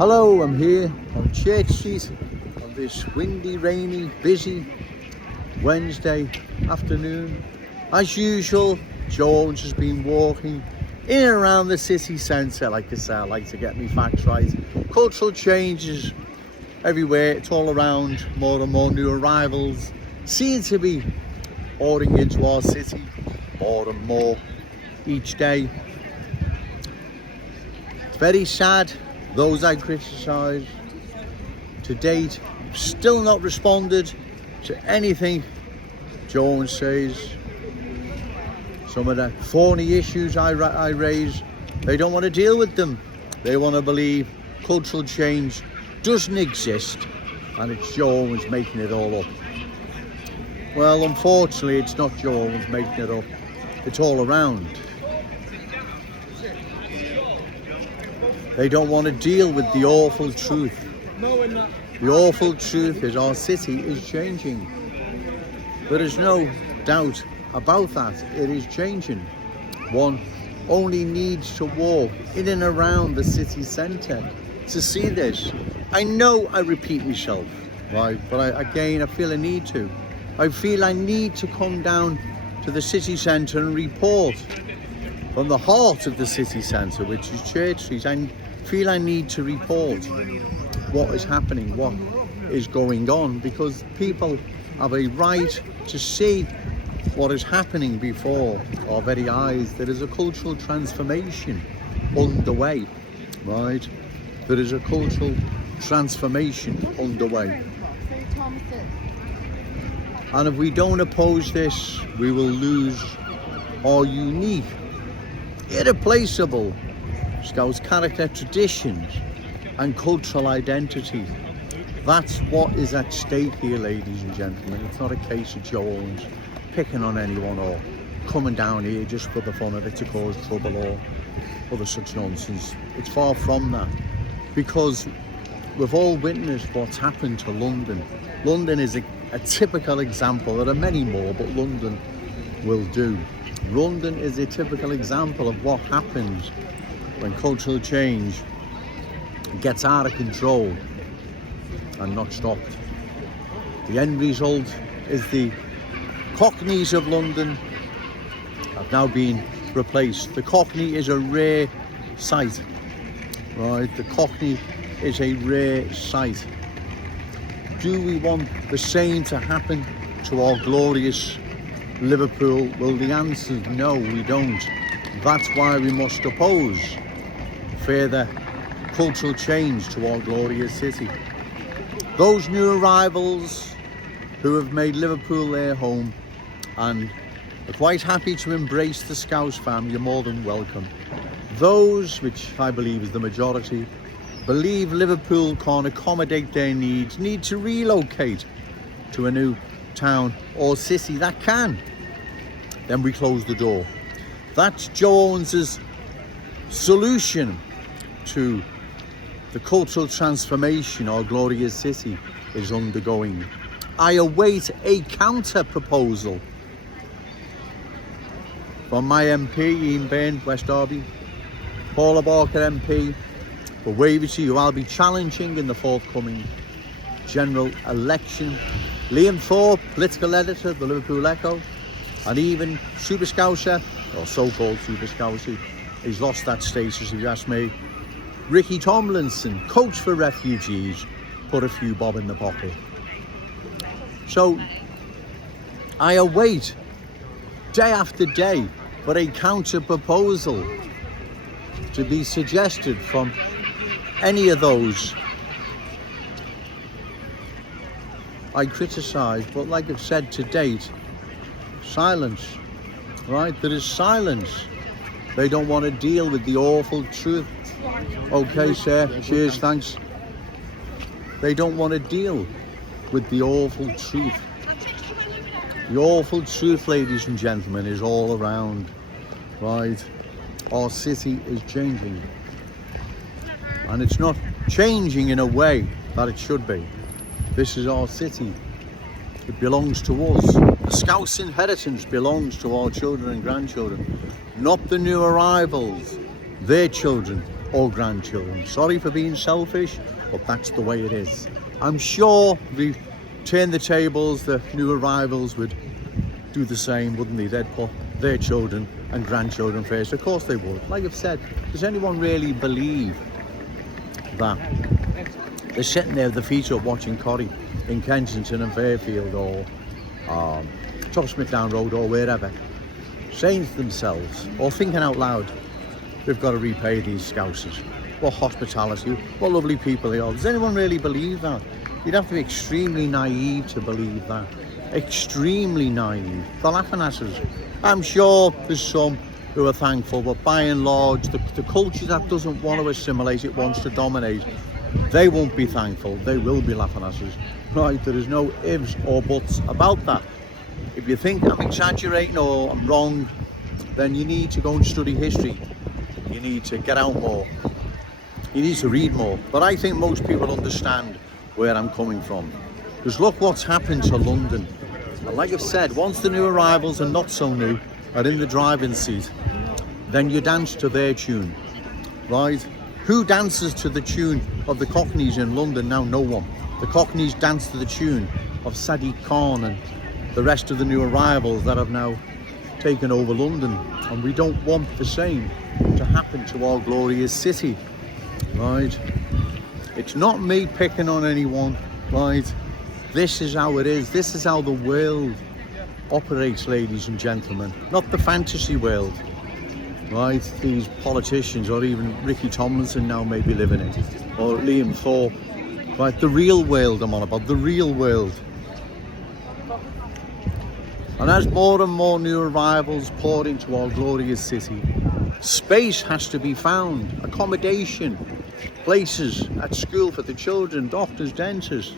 Hello, I'm here on Church Street on this windy, rainy, busy Wednesday afternoon. As usual, Jones has been walking in and around the city centre. Like I say, I like to get my facts right. Cultural changes everywhere, it's all around. More and more new arrivals seem to be pouring into our city more and more each day. It's very sad. Those I criticise to date still not responded to anything Jones says. Some of the thorny issues I raise, they don't want to deal with them. They want to believe cultural change doesn't exist and it's Jones making it all up. Well, unfortunately, it's not Jones making it up. It's all around. They don't want to deal with the awful truth. The awful truth is our city is changing. There is no doubt about that. It is changing. One only needs to walk in and around the city centre to see this. I know I repeat myself, right? But I feel a need to. I feel I need to come down to the city centre and report from the heart of the city centre, which is Church Street. I feel I need to report what is happening, what is going on, because people have a right to see what is happening before our very eyes. There is a cultural transformation underway, right? There is a cultural transformation underway. And if we don't oppose this, we will lose our unique, irreplaceable Scouse character, traditions and cultural identity. That's what is at stake here, ladies and gentlemen. It's not a case of Jones picking on anyone or coming down here just for the fun of it to cause trouble or other such nonsense. It's far from that, because we've all witnessed what's happened to London. London is a typical example. There are many more, but London will do. London is a typical example of what happens when cultural change gets out of control and not stopped. The end result is the Cockneys of London have now been replaced. The Cockney is a rare sight, right? The Cockney is a rare sight. Do we want the same to happen to our glorious Liverpool? Well, the answer is no, we don't. That's why we must oppose further cultural change to our glorious city. Those new arrivals who have made Liverpool their home and are quite happy to embrace the Scouse family, you're more than welcome. Those, which I believe is the majority, believe Liverpool can't accommodate their needs, need to relocate to a new town or city that can, then we close the door. That's Jones's solution to the cultural transformation our glorious city is undergoing. I await a counter proposal from my MP, Ian Byrne, West Derby, Paula Barker MP for Wavertree, who I'll be challenging in the forthcoming general election, Liam Thorpe, political editor of the Liverpool Echo, and even Super Scouser, or so-called Super Scouser, he's lost that status if you ask me, Ricky Tomlinson, coach for refugees, put a few bob in the pocket. So I await day after day for a counter proposal to be suggested from any of those I criticise. But like I've said, to date, silence, right? There is silence. They don't want to deal with the awful truth. Okay, sir, cheers, thanks. They don't want to deal with the awful truth. The awful truth, ladies and gentlemen, is all around, right? Our city is changing. And it's not changing in a way that it should be. This is our city. It belongs to us. The Scouse inheritance belongs to our children and grandchildren, not the new arrivals, their children or grandchildren. Sorry for being selfish, but that's the way it is. I'm sure we turn the tables, the new arrivals would do the same, wouldn't they? They'd put their children and grandchildren first. Of course they would. Like I've said, does anyone really believe that they're sitting there with their feet up watching Corrie in Kensington and Fairfield or Smith Down Road or wherever, saying to themselves or thinking out loud, we've got to repay these Scousers. What hospitality, what lovely people they are. Does anyone really believe that? You'd have to be extremely naive to believe that. Extremely naive. They're laughing at us. I'm sure there's some who are thankful, but by and large, the culture that doesn't want to assimilate, it wants to dominate, they won't be thankful. They will be laughing at us. Right, there is no ifs or buts about that. If you think I'm exaggerating or I'm wrong, then you need to go and study history. You need to get out more. You need to read more. But I think most people understand where I'm coming from. Because look what's happened to London. And like I've said, once the new arrivals and not so new are in the driving seat, then you dance to their tune, right? Who dances to the tune of the Cockneys in London now? No one. The Cockneys dance to the tune of Sadiq Khan and the rest of the new arrivals that have now taken over London. And we don't want the same to happen to our glorious city, right? It's not me picking on anyone, right? This is how it is. This is how the world operates, ladies and gentlemen. Not the fantasy world, right? These politicians or even Ricky Tomlinson now may be living in, or Liam Thorpe, right? The real world I'm on about, the real world. And as more and more new arrivals pour into our glorious city, space has to be found, accommodation, places at school for the children, doctors, dentists,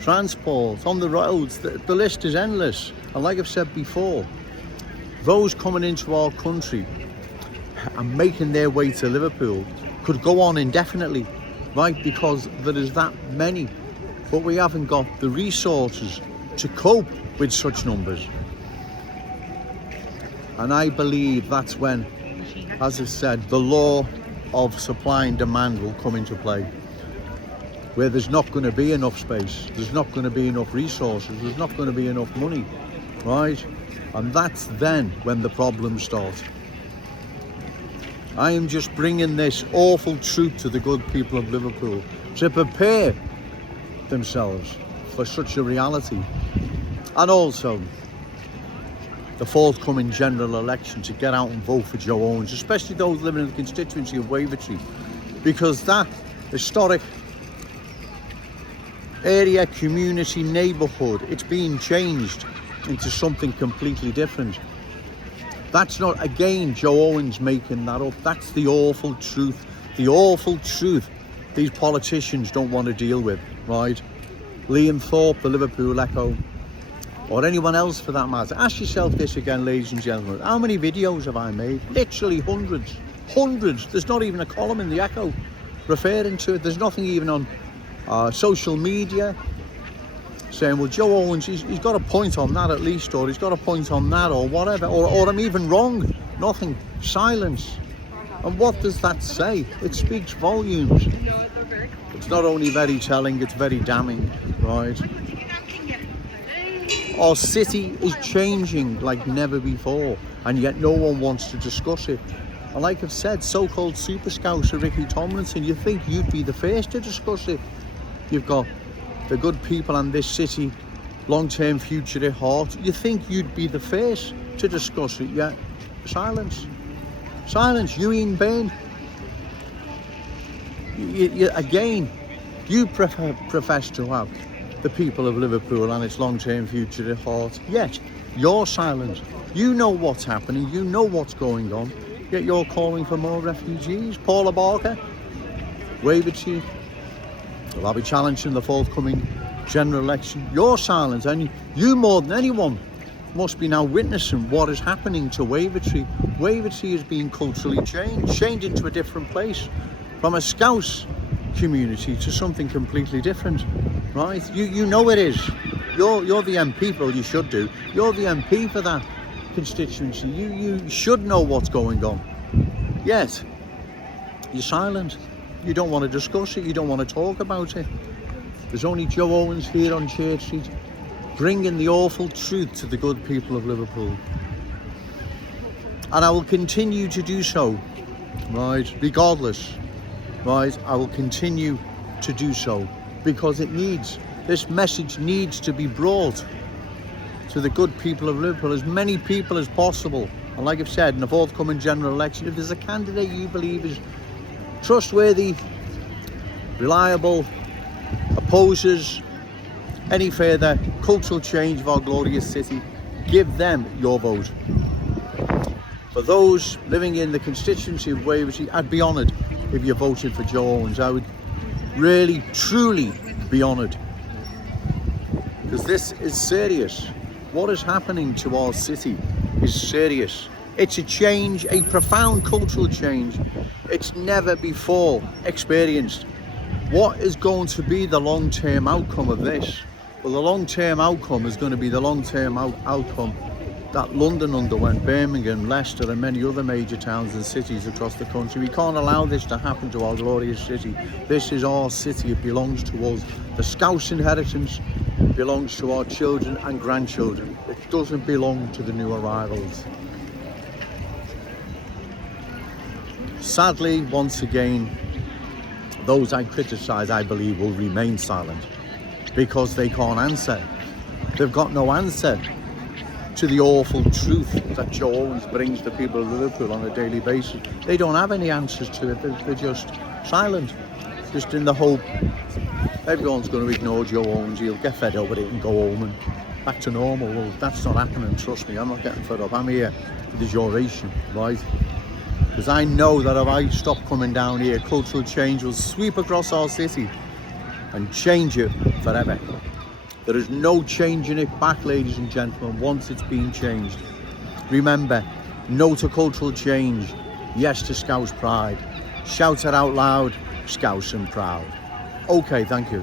transport, on the roads, the list is endless. And like I've said before, those coming into our country and making their way to Liverpool could go on indefinitely, right? Because there is that many, but we haven't got the resources to cope with such numbers. And I believe that's when, as I said, the law of supply and demand will come into play, where there's not going to be enough space, there's not going to be enough resources, there's not going to be enough money, right? And that's then when the problems start. I am just bringing this awful truth to the good people of Liverpool to prepare themselves for such a reality. And also the forthcoming general election, to get out and vote for Joe Owens, especially those living in the constituency of Wavertree, because that historic area, community, neighbourhood, it's being changed into something completely different. That's not, again, Joe Owens making that up. That's the awful truth these politicians don't want to deal with, right? Liam Thorpe, the Liverpool Echo, or anyone else for that matter. Ask yourself this again, ladies and gentlemen. How many videos have I made? Literally hundreds. There's not even a column in the Echo referring to it. There's nothing even on social media saying, well, Joe Owens, he's got a point on that at least, or he's got a point on that, or whatever, or I'm even wrong. Nothing. Silence. And what does that say? It speaks volumes. It's not only very telling, it's very damning, right? Our city is changing like never before, and yet no one wants to discuss it. And like I've said, so-called Super Scouser Ricky Tomlinson, you think you'd be the first to discuss it. You've got the good people in this city, long-term future at heart. You think you'd be the first to discuss it, yet silence. Silence. Ewan Bain. You profess to have the people of Liverpool and its long-term future at heart, yet you're silent. You know what's happening, you know what's going on, yet you're calling for more refugees. Paula Barker, Wavertree, well, I'll be challenging the forthcoming general election. You're silent, and you more than anyone must be now witnessing what is happening to Wavertree. Wavertree is being culturally changed into a different place, from a Scouse community to something completely different, right? You know it is. You're the MP, well, you should do. You're the MP for that constituency. You should know what's going on. Yet You're silent. You don't want to discuss it. You don't want to talk about it. There's only Joe Owens here on Church Street, bringing the awful truth to the good people of Liverpool. And I will continue to do so, right, regardless, right, I will continue to do so, because this message needs to be brought to the good people of Liverpool, as many people as possible. And like I've said, in the forthcoming general election, if there's a candidate you believe is trustworthy, reliable, opposes any further cultural change of our glorious city, give them your vote. For those living in the constituency of Waversley, I'd be honoured if you voted for Joe Owens. I would really, truly be honoured, because this is serious. What is happening to our city is serious. It's a change, a profound cultural change. It's never before experienced. What is going to be the long-term outcome of this? Well, the long-term outcome is going to be the long-term outcome that London underwent, Birmingham, Leicester and many other major towns and cities across the country. We can't allow this to happen to our glorious city. This is our city, it belongs to us. The Scouse inheritance belongs to our children and grandchildren. It doesn't belong to the new arrivals. Sadly, once again, those I criticise, I believe, will remain silent, because they can't answer. They've got no answer to the awful truth that Joe Owens brings to people of Liverpool on a daily basis. They don't have any answers to it. They're just silent, just in the hope everyone's going to ignore Joe Owens. He'll get fed up with it and go home and back to normal. Well, that's not happening, trust me. I'm not getting fed up. I'm here for the duration, right? Because I know that if I stop coming down here, cultural change will sweep across our city and change it forever. There is no changing it back, ladies and gentlemen, once it's been changed. Remember, no to cultural change, yes to Scouse pride. Shout it out loud, Scouse and proud. Okay, thank you.